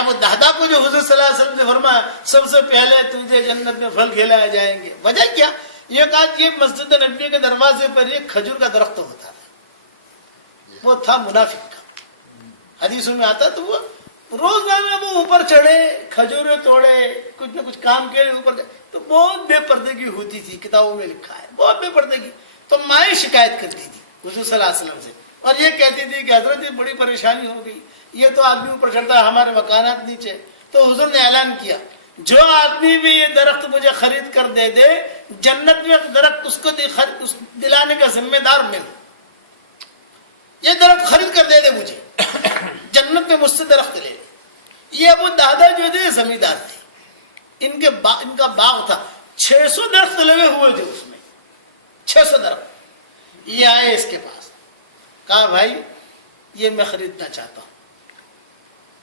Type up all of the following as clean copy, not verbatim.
ابو دہدا کو جو حضور صلی اللہ علیہ وسلم نے فرمایا سب سے پہلے تجھے جنت میں پھل کھلائے جائیں گے، وجہ کیا؟ یہ کہا یہ مسجد نبوی کے دروازے پر ایک کھجور کا درخت ہوتا تھا، وہ تھا منافق کا، حدیثوں میں آتا تو وہ روزانہ وہ اوپر چڑھے کھجوریں توڑے کچھ نہ کچھ کام کے اوپر تو بہت بے پردگی ہوتی تھی، کتابوں میں لکھا ہے بہت بے پردگی. تو مائیں شکایت کرتی تھی حضور صلی اللہ علیہ وسلم سے اور یہ کہتی تھی کہ حضرت یہ بڑی پریشانی ہو گئی، یہ تو آدمی اوپر چڑھتا ہے ہمارے مکانات نیچے. تو حضور نے اعلان کیا جو آدمی بھی یہ درخت مجھے خرید کر دے دے جنت میں درخت اس کو دلانے کا ذمہ دار میں ہوں. یہ درخت خرید کر دے دے مجھے جنت میں مجھ سے درخت لے. یہ ابو دہدا جو تھے زمیندار تھے، ان کا باغ تھا، 600 درخت لگے ہوئے تھے اس میں، 600 درخت. یہ آئے اس کے پاس، کہا بھائی یہ میں خریدنا چاہتا ہوں.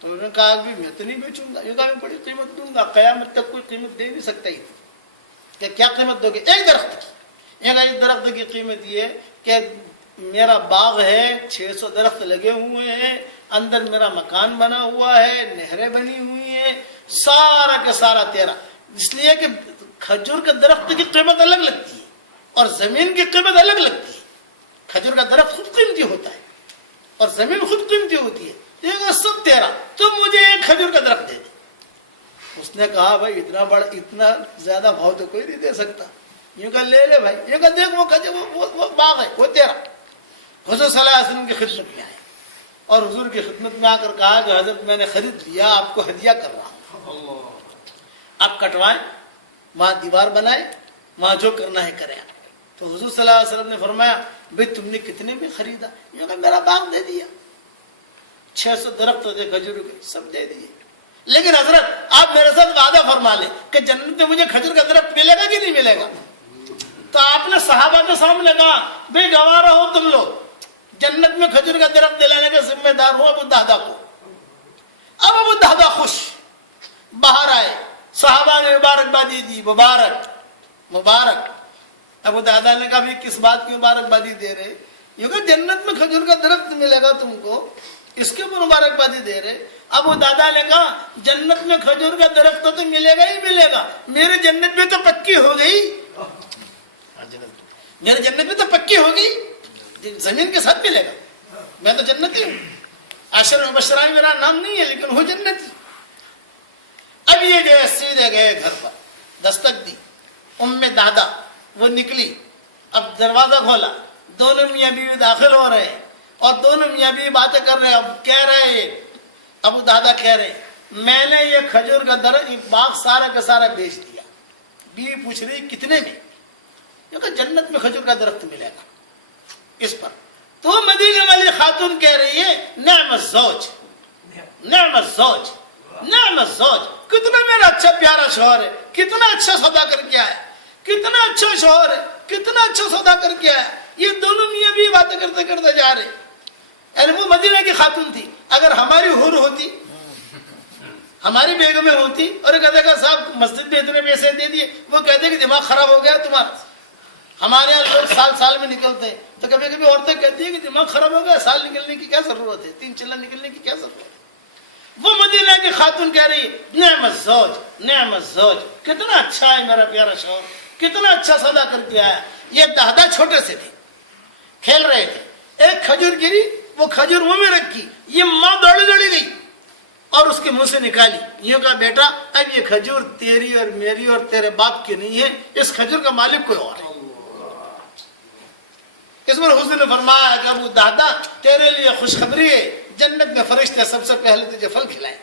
تو انہوں نے کہا کہ میں تو نہیں بیچوں گا، یہ کہا میں بڑی قیمت دوں گا، قیامت تک کوئی قیمت دے نہیں سکتا ہی. کہ کیا قیمت دو گے؟ ایک درخت کی. ایک درخت کی قیمت یہ کہ میرا باغ ہے، 600 درخت لگے ہوئے ہیں، اندر میرا مکان بنا ہوا ہے، نہریں بنی ہوئی ہیں، سارا کا سارا تیرا. اس لیے کہ کھجور کا درخت کی قیمت الگ لگتی ہے اور زمین کی قیمت الگ لگتی ہے. کھجور کا درخت خود قیمتی ہوتا ہے اور زمین خود قیمتی ہوتی ہے. یہ سب تیرا، تم مجھے ایک کھجور کا درخت دے دے. اس نے کہا بھائی اتنا زیادہ بھاؤ تو کوئی نہیں دے سکتا. یوں کہ لے لے بھائی. یوں کہ دیکھ وہ باغ ہے وہ تیرا. حضور صلی اللہ علیہ وسلم کی خدمت میں آئے اور حضور کی خدمت میں آ کر کہا کہ حضرت میں نے خرید لیا، آپ کو ہدیہ کر رہا ہوں، آپ کٹوائیں، وہاں دیوار بنائیں، وہاں جو کرنا ہے کریں. تو حضور صلی اللہ علیہ وسلم نے فرمایا بھائی تم نے کتنے میں خریدا؟ یوں کہ میرا باغ دے دیا، 600 درخت تھے کھجور کے، سب دے دیے. لیکن حضرت آپ میرے ساتھ وعدہ فرما لیں کہ جنت میں مجھے کھجور کا درخت ملے گا کہ نہیں ملے گا؟ تو آپ نے صحابہ کے سامنے کہا بھائی گواہ رہو تم لوگ، جنت میں کھجور کا درخت دلانے کا ذمہ دار ہو ابو دہدا کو. اب ابو دہدا خوش، باہر آئے، صحابہ نے مبارکبادی دی، مبارک مبارک. ابو دہدا نے کہا بھائی کس بات کی مبارکبادی دے رہے؟ یہ کہ جنت میں کھجور کا درخت ملے گا تم کو، اس کے اوپر مبارکبادی دے رہے. ابو دادا نے کہا جنت میں کھجور کا درخت تو ملے گا ہی ملے گا، میرے جنت میں تو پکی ہو گئی، میرے جنت میں تو پکی ہو گئی، زمین کے ساتھ ملے گا، میں تو جنتی ہوں. عشر مبشرہ میں میرا نام نہیں ہے لیکن وہ جنتی. اب یہ جو ہے سیدھے گئے گھر پر، دستک دی، دادا وہ نکلی، اب دروازہ کھولا، دونوں میاں بیوی داخل ہو رہے ہیں اور دونوں میاں بیوی باتیں کر رہے ہیں. اب کہہ رہے ہیں ابو دادا کہہ رہے میں نے یہ کھجور کا درخت باغ سارا کا سارا بیچ دیا. بیوی پوچھ رہی کتنے میں؟ کیونکہ جنت میں کھجور کا درخت ملے گا اس پر. تو مدینے والی خاتون کہہ رہی ہے نعم الزوج، نعم الزوج، نعم الزوج، کتنا میرا اچھا پیارا شوہر ہے، کتنا اچھا سودا کر کے آیا، کتنا اچھا شوہر ہے، کتنا اچھا سودا کر کے آیا. یہ دونوں میاں بھی باتیں کرتے کرتے جا رہے. یعنی وہ مدینہ کی خاتون تھی. اگر ہماری حور ہوتی، ہماری بیگمیں ہوتی اور کہتے کہ صاحب مسجد میں اتنے پیسے دے دیے، وہ کہتے کہ دماغ خراب ہو گیا تمہارا. ہمارے یہاں لوگ سال میں نکلتے ہیں تو کبھی کبھی عورتیں کہتی ہیں کہ دماغ خراب ہو گیا، سال نکلنے کی کیا ضرورت ہے، 3 چلا نکلنے کی کیا ضرورت ہے. وہ مدینہ کی خاتون کہہ رہی ہے نعم الزوج، نعم الزوج، کتنا اچھا ہے میرا پیارا شوہر، کتنا اچھا سودا کر کے آیا. یہ دادا چھوٹے سے تھے، کھیل رہے تھے، ایک کھجور گری، وہ کھجور منہ میں رکھی، یہ ماں دوڑی گئی اور اس کے منہ سے نکالی. یہ کہا بیٹا اب یہ کھجور تیری اور میری اور تیرے باپ کی نہیں ہے، اس کھجور کا مالک کوئی اور ہے. اس پر حضور نے فرمایا کہ ابو دادا تیرے لیے خوشخبری ہے، جنت میں فرشتے سب سے پہلے تجھے پھل کھلائیں.